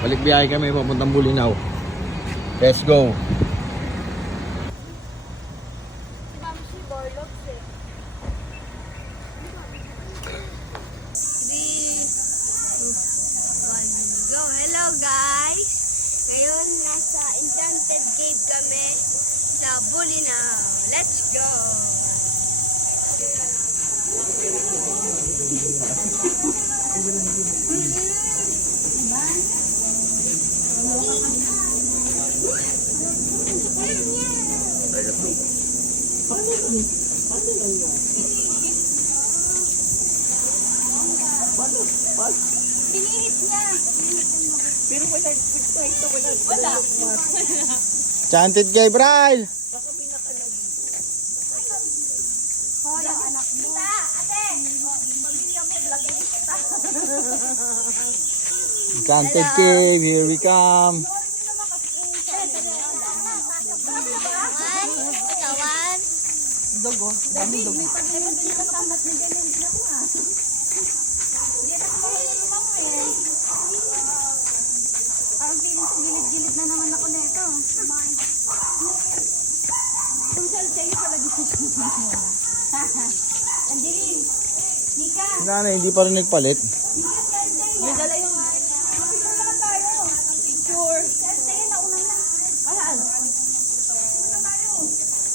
Balik biyahe kami papuntang Bulinaw. Let's go. Go! Hello guys! Ngayon nasa Enchanted Cave kami sa Bulinaw. Let's go! Pinihit niya. Pero wala. Enchanted Cave, Bral! Hoy, ang anak mo. Ate! Pamilya mo, vlogin kita. Enchanted Cave, here we come. Dogo, dami dogo. Parang feeling ko gilid-gilid na naman ako nito. Kung sa'yo pala decision mo muna. Angeline, Nika. Nanay, hindi pa rin nagpalit. May dala yung... Picture naman tayo. Picture. Sa'yo, nauna na. Paraan. Picture na tayo.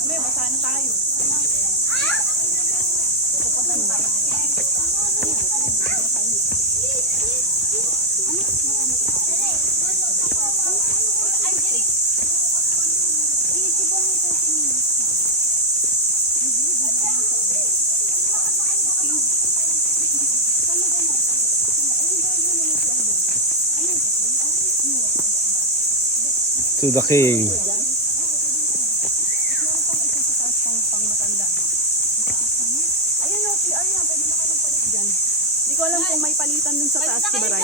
May, basa na tayo. Pupunta na tayo. To the cave. Ayun o, ayun na, pwede na kayo magpalit dyan. Hindi ko alam kung may palitan dun sa taas, Kibaray.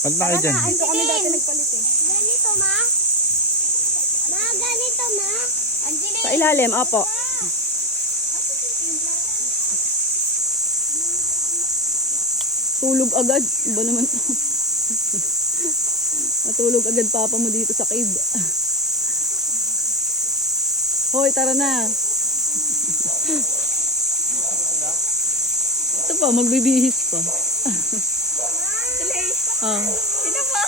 Palit na kayo dyan. Dito kami dati nagpalit eh. Ganito, ma? Ma, ganito, ma? Angeline, Sa ilalim, opo. Tulog agad. Iba naman to. Natulog agad papa mo dito sa cave. Hoy, tara na. Ito pa, magbibihis pa. Ah. Ito pa.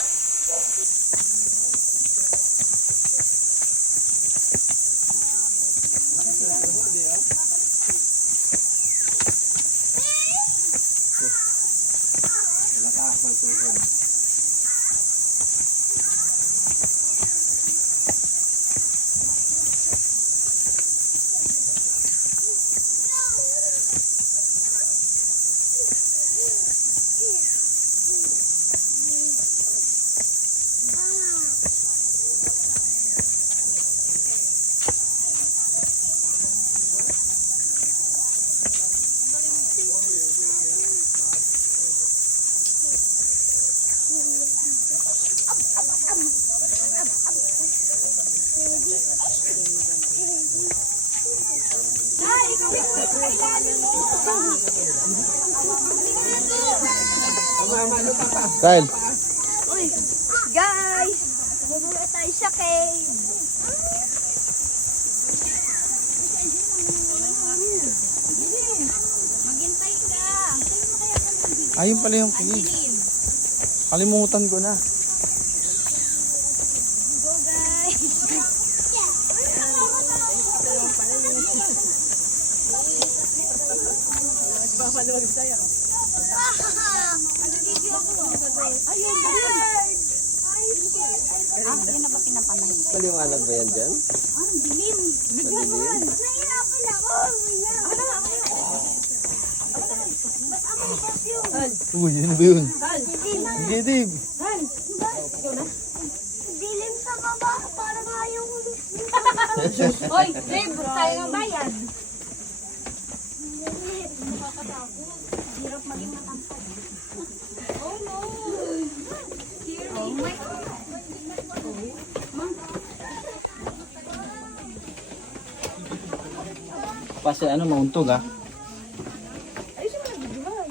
Kyle, Uy, guys! Bumula tayo sa cave. Maghintay ka. ayun pala yung cave. Kalimutan ko na. Go, guys! Papaluwag tayo. Ayun, bird! Ah, yun na ba pinapanahin? Maliwanag ba yan dyan? Ah, dilim. Bigyan mo. nahirapan ako. Uy, yun ba yun? Sige, Dave. Dilim sa baba. Parang ayaw ko. Hoy, Dave, tayo nga bayad. Hirap maging matampad. Oh no! Oh my God! Kasi ano, mauntog ah. Ay, siya mga bigyan.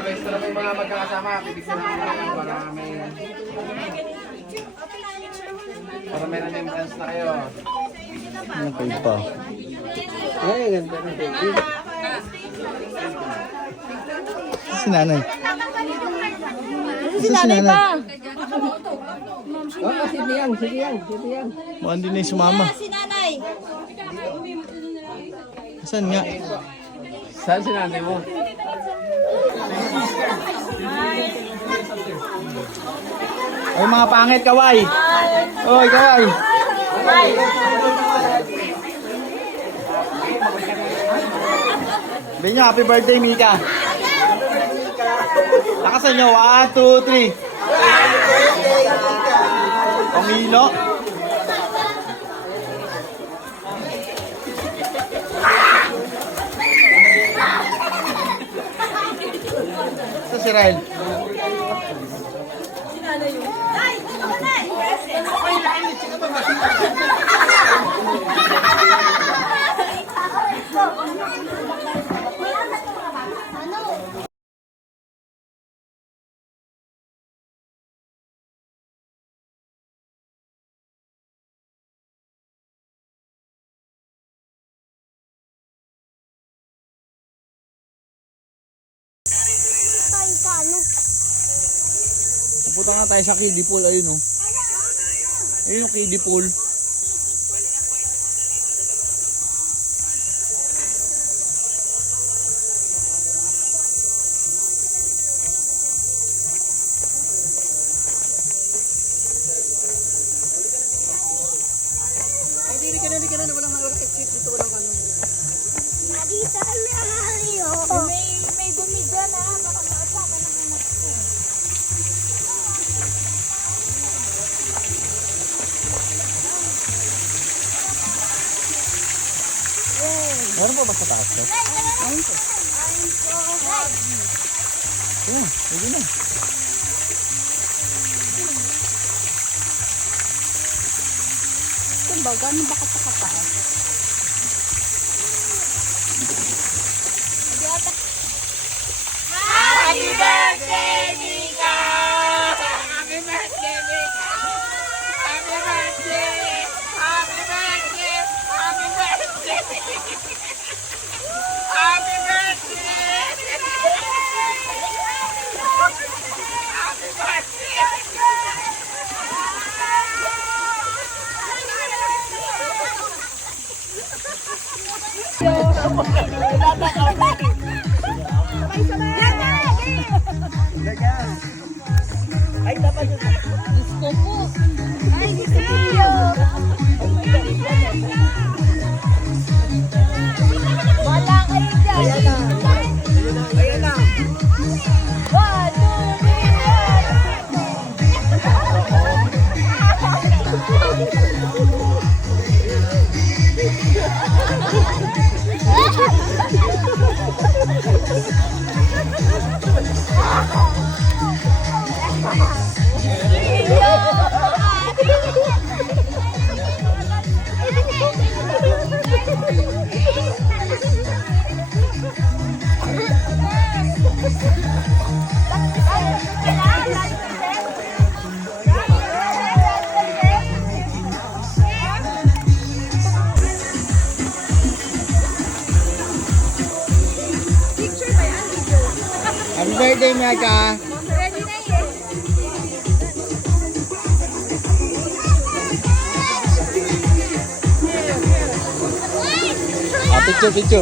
Basta na may mga magkakasama, pipigyan namin para may remembrance na kayo. Ano kayo pa? Ay, ganda ng baby. Si nanay. Si nanay pa. Sige yan. Mukhang hindi na yung sumama. Si nanay. Saan nga? Saan si nanay mo? Ay mga pangit, kaway! Oy, kaway! Sabihin nyo, happy birthday, Mika! Lakasan nyo, 1, 2, 3! Pamilo! Sa si Rael. Tayo sa ano? Pupunta nga tayo sa kiddie pool, ayun o. Ayun yung kiddie pool. Dito kami Mario. May dumi dyan ah. Baka maasakan ng anak ko. Meron pa ba sa taas? Sir? I'm so hot. Ayun, ayun na. Kung ba, gano'n ba kapakataas? Happy birthday, Mika! Happy birthday, Mika! Happy birthday! Happy birthday! Happy birthday! Happy birthday! Happy birthday! Wala kayo dyan. Ayan na. 1, 2, Happy birthday, Mika! Ready na eh. Picture, picture.